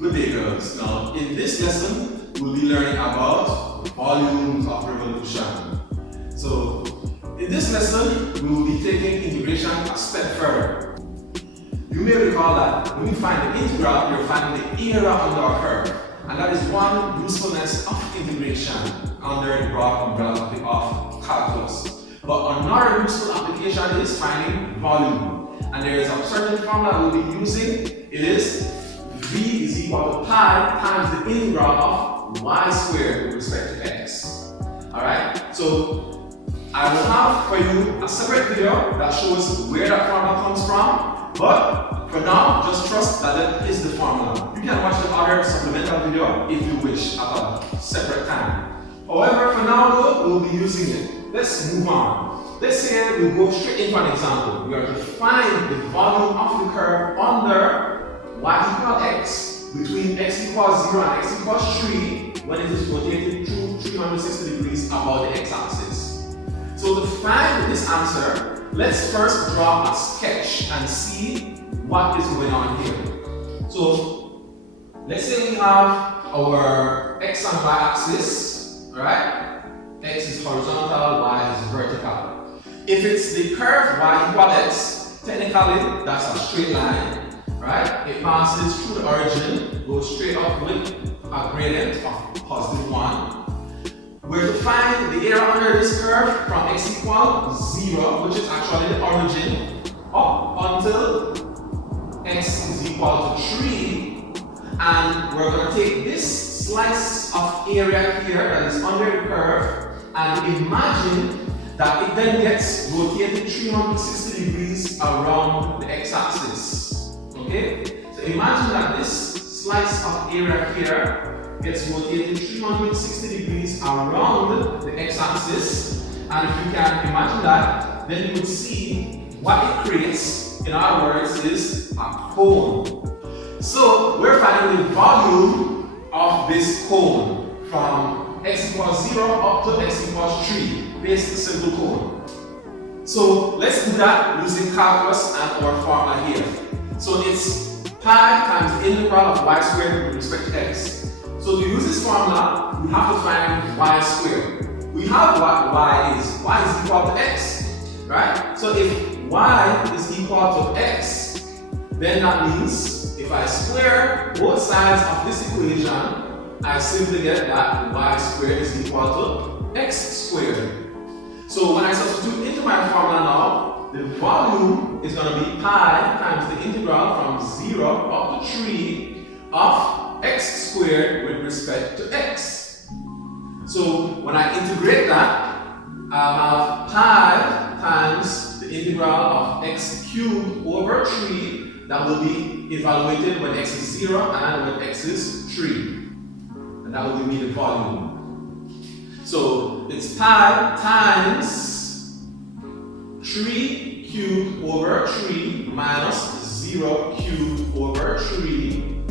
Good day, girls. Now, in this lesson, we'll be learning about volumes of revolution. So, in this lesson, we will be taking integration a step further. You may recall that when you find the integral, you're finding the area under a curve. And that is one usefulness of integration under the broad umbrella of calculus. But another useful application is finding volume. And there is a certain formula we'll be using. It is v is equal to pi times the integral of y squared with respect to x. Alright, so I will have for you a separate video that shows where that formula comes from, but for now, just trust that that is the formula. You can watch the other supplemental video if you wish at a separate time. However, for now though, we'll be using it. Let's move on. Let's say we'll go straight into an example. We are to find the volume of the curve under y equals x between x equals 0 and x equals 3 when it is rotated through 360 degrees about the x-axis. So to find this answer, let's first draw a sketch and see what is going on here. So let's say we have our x and y axis, alright? X is horizontal, y is vertical. If it's the curve y equals x, technically that's a straight line. Right? It passes through the origin, goes straight up with a gradient of positive 1. We're to find the area under this curve from x equals 0, which is actually the origin, up until x is equal to 3. And we're going to take this slice of area here that is under the curve and imagine that it then gets rotated 360 degrees around the x-axis. Okay, so imagine that this slice of area here gets rotated 360 degrees around the x-axis, and if you can imagine that, then you would see what it creates, in other words, is a cone. So we're finding the volume of this cone from x equals 0 up to x equals 3, basic simple cone. So let's do that using calculus and our formula here. So it's pi times the integral of y squared with respect to x. So to use this formula, we have to find y squared. We have what y is. Y is equal to x, right? So if y is equal to x, then that means if I square both sides of this equation, I simply get that y squared is equal to x squared. So when I substitute into my formula now, the volume is going to be pi times the integral from 0 up to 3 of x squared with respect to x. So when I integrate that, I'll have pi times the integral of x cubed over 3 that will be evaluated when x is 0 and when x is 3. And that will give me the volume. So it's pi times 3 cubed over 3 minus 0 cubed over 3.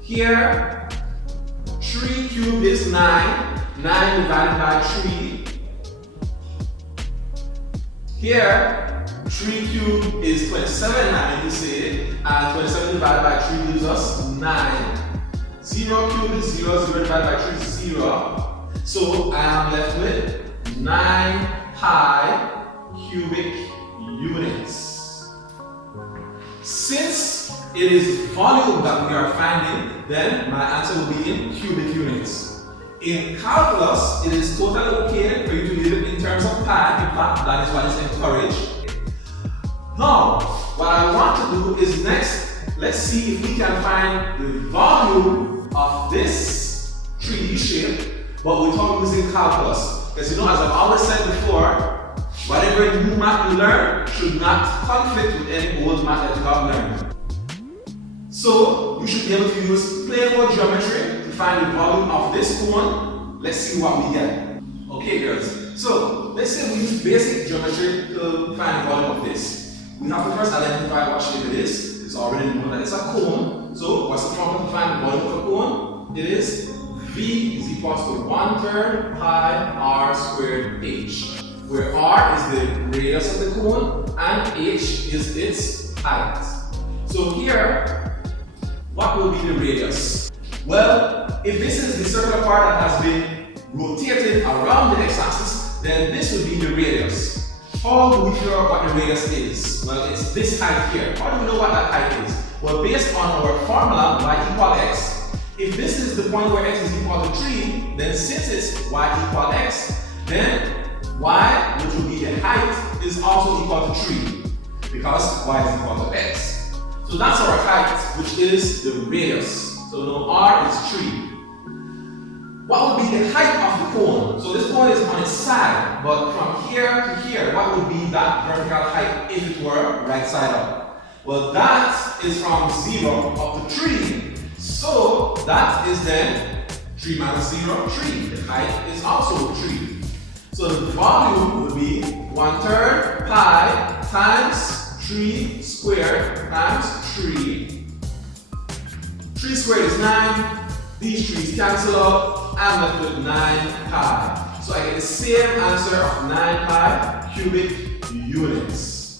Here, 3 cubed is 9. 9 divided by 3. Here, 3 cubed is 27, I mean to say, and 27 divided by 3 gives us 9. 0 cubed is 0, 0 divided by 3 is 0. So I am left with 9 pi cubic units. Since it is volume that we are finding, then my answer will be in cubic units. In calculus, it is totally okay for you to leave it in terms of pi. In fact, that is what is encouraged. Now, what I want to do is next, let's see if we can find the volume of this 3D shape, but without using calculus. Because you know, as I've always said before, whatever new math you learn should not conflict with any old math that you have learned. So you should be able to use plain old geometry to find the volume of this cone. Let's see what we get. Okay, girls. So let's say we use basic geometry to find the volume of this. We have to first identify what shape it is. It's already known that it's a cone. So what's the formula to find the volume of a cone? It is v is equal to 1/3 pi r squared h, where r is the radius of the cone and h is its height. So here, what will be the radius? Well, if this is the circular part that has been rotated around the x-axis, then this would be the radius. How do we figure out what the radius is? Well, it's this height here. How do we know what that height is? Well, based on our formula, y equal x, if this is the point where x is equal to 3, then since it's y equal x, then y, which will be the height, is also equal to 3, because y is equal to x. So that's our height, which is the radius. So now r is 3. What would be the height of the cone? So this cone is on its side, but from here to here, what would be that vertical height if it were right side up? Well, that is from 0 up to 3. So that is then 3 minus 0, 3. The height is also 3. So the volume would be 1/3 pi times 3 squared times 3. 3 squared is 9. These 3's cancel out. I'm left with 9 pi. So I get the same answer of 9 pi cubic units.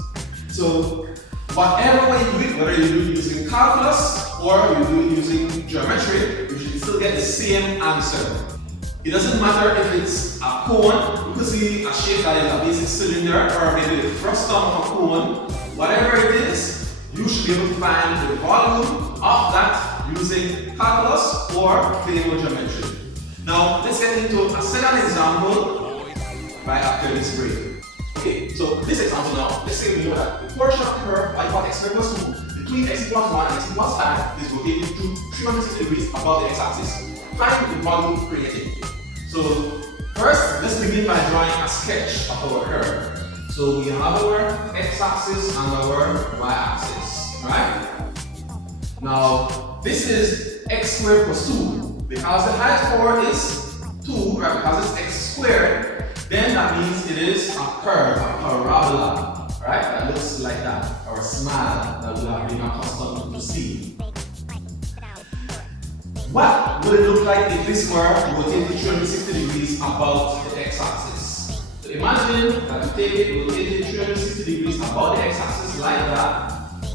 So whatever way you do it, whether you do it using calculus or you do it using geometry, you should still get the same answer. It doesn't matter if it's a cone. You can see a shape that is a basic cylinder, or maybe the frustum of a cone. Whatever it is, you should be able to find the volume of that using calculus or playing with geometry. Now, let's get into a second example right after this break. Okay, so this example now, let's say we know that the portion of the curve y equals x squared plus 2 between x equals 1 and x equals 5 is rotated to 360 degrees above the x-axis. Find the volume created. So, first, let's begin by drawing a sketch of our curve. So, we have our x-axis and our y-axis, right? Now, this is x squared plus 2. Because the height forward is 2, right? Because it's x squared, then that means it is a curve, a parabola, right? That looks like that, or a smile that we have been accustomed to see. What would it look like if this were rotated 360 degrees about the x-axis? So imagine that you take it rotated 360 degrees about the x-axis like that,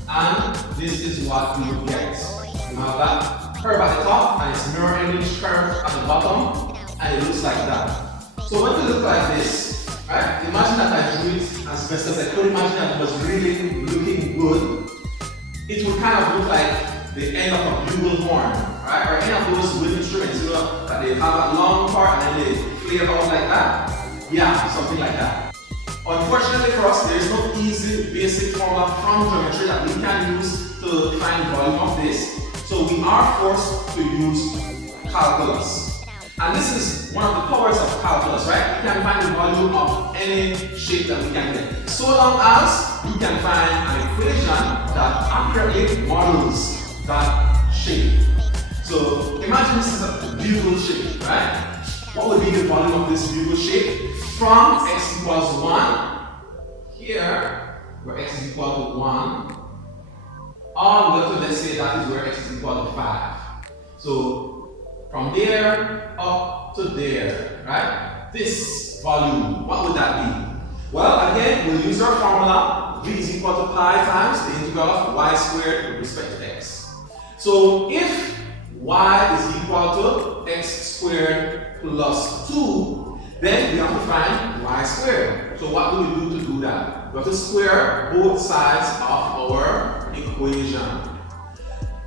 and this is what you would get. You have that curve at the top and its mirror image curve at the bottom, and it looks like that. So when it looks like this, right? Imagine that I drew it as best as I could. Imagine that it was really looking good. It would kind of look like the end of a bugle horn, right? Or any of those wind instruments, you know, that they have a long part and then they flare out like that. Yeah, something like that. Unfortunately for us, there is no easy basic formula from geometry that we can use to find the volume of this. So we are forced to use calculus. And this is one of the powers of calculus, right? We can find the volume of any shape that we can get. So long as we can find an equation that accurately models that shape. So imagine this is a bugle shape, right? What would be the volume of this bugle shape? From x equals 1, here, where x is equal to 1, all the way to, let's say, that is where x is equal to 5. So from there up to there, right? This volume, what would that be? Well, again, we'll use our formula. V is equal to pi times the integral of y squared with respect to x. So if y is equal to x squared plus 2, then we have to find y squared. So what do we do to do that? We have to square both sides of our equation.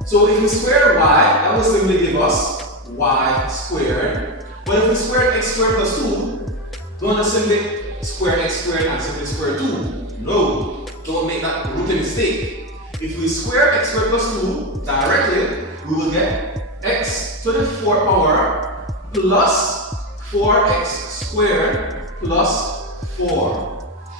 So if we square y, that will simply give us y squared. But if we square x squared plus 2, don't simply square x squared and simply square 2. No, don't make that rooted mistake. If we square x squared plus 2 directly, we will get x to the 4th power plus 4x squared plus 4.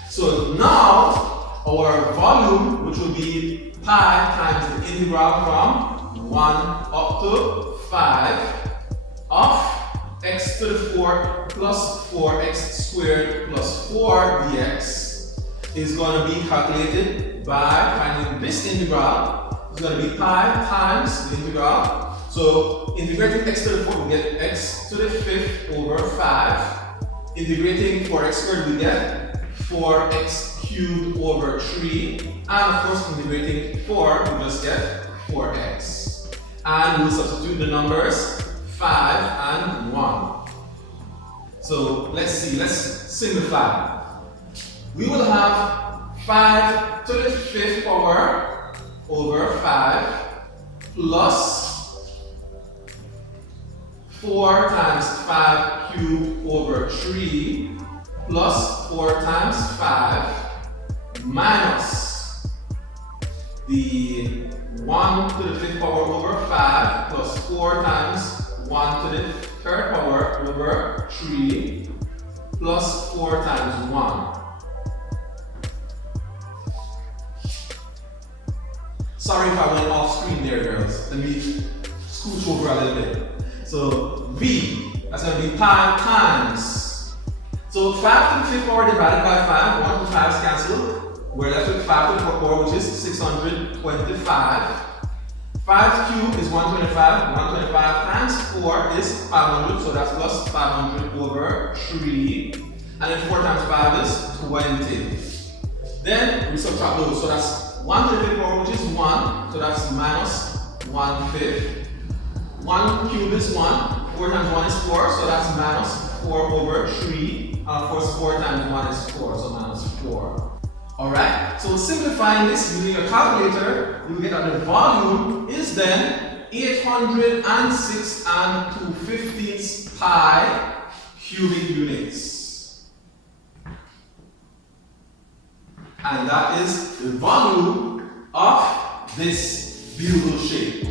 So now our volume, which will be pi times the integral from 1 up to 5 of x to the 4th plus 4x squared plus 4 dx is going to be calculated by finding this integral. It's going to be pi times the integral. So integrating x to the 4th, we get x to the 5th over 5. Integrating 4x squared, we get 4x cubed over 3. And of course, integrating 4, we just get 4x. and we'll substitute the numbers 5 and 1. So let's see, let's simplify. We will have 5 to the 5th power over 5 plus 4 times 5 cubed over 3 plus 4 times 5 minus the 1 to the 5th power over 5 plus 4 times 1 to the 3rd power over 3 plus 4 times 1. Sorry if I went off screen there, girls. Let me scooch over a little bit. So V, that's going to be 5 times. So 5 to the 5th power divided by 5, 1 to 5 is cancelled. We're left with 5 to the 4th power, which is 625. 5 cubed is 125. 125 times 4 is 500, so that's plus 500 over 3. And then 4 times 5 is 20. Then we subtract those, so that's 1 to the 5th power, which is 1, so that's minus 1/5. 1 cubed is 1, 4 times 1 is 4, so that's minus 4 over 3. And of course 4 times 1 is 4, so minus 4. Alright, so simplifying this using a calculator, you will get that the volume is then 806 and 2/15 pi cubic units. And that is the volume of this beautiful shape.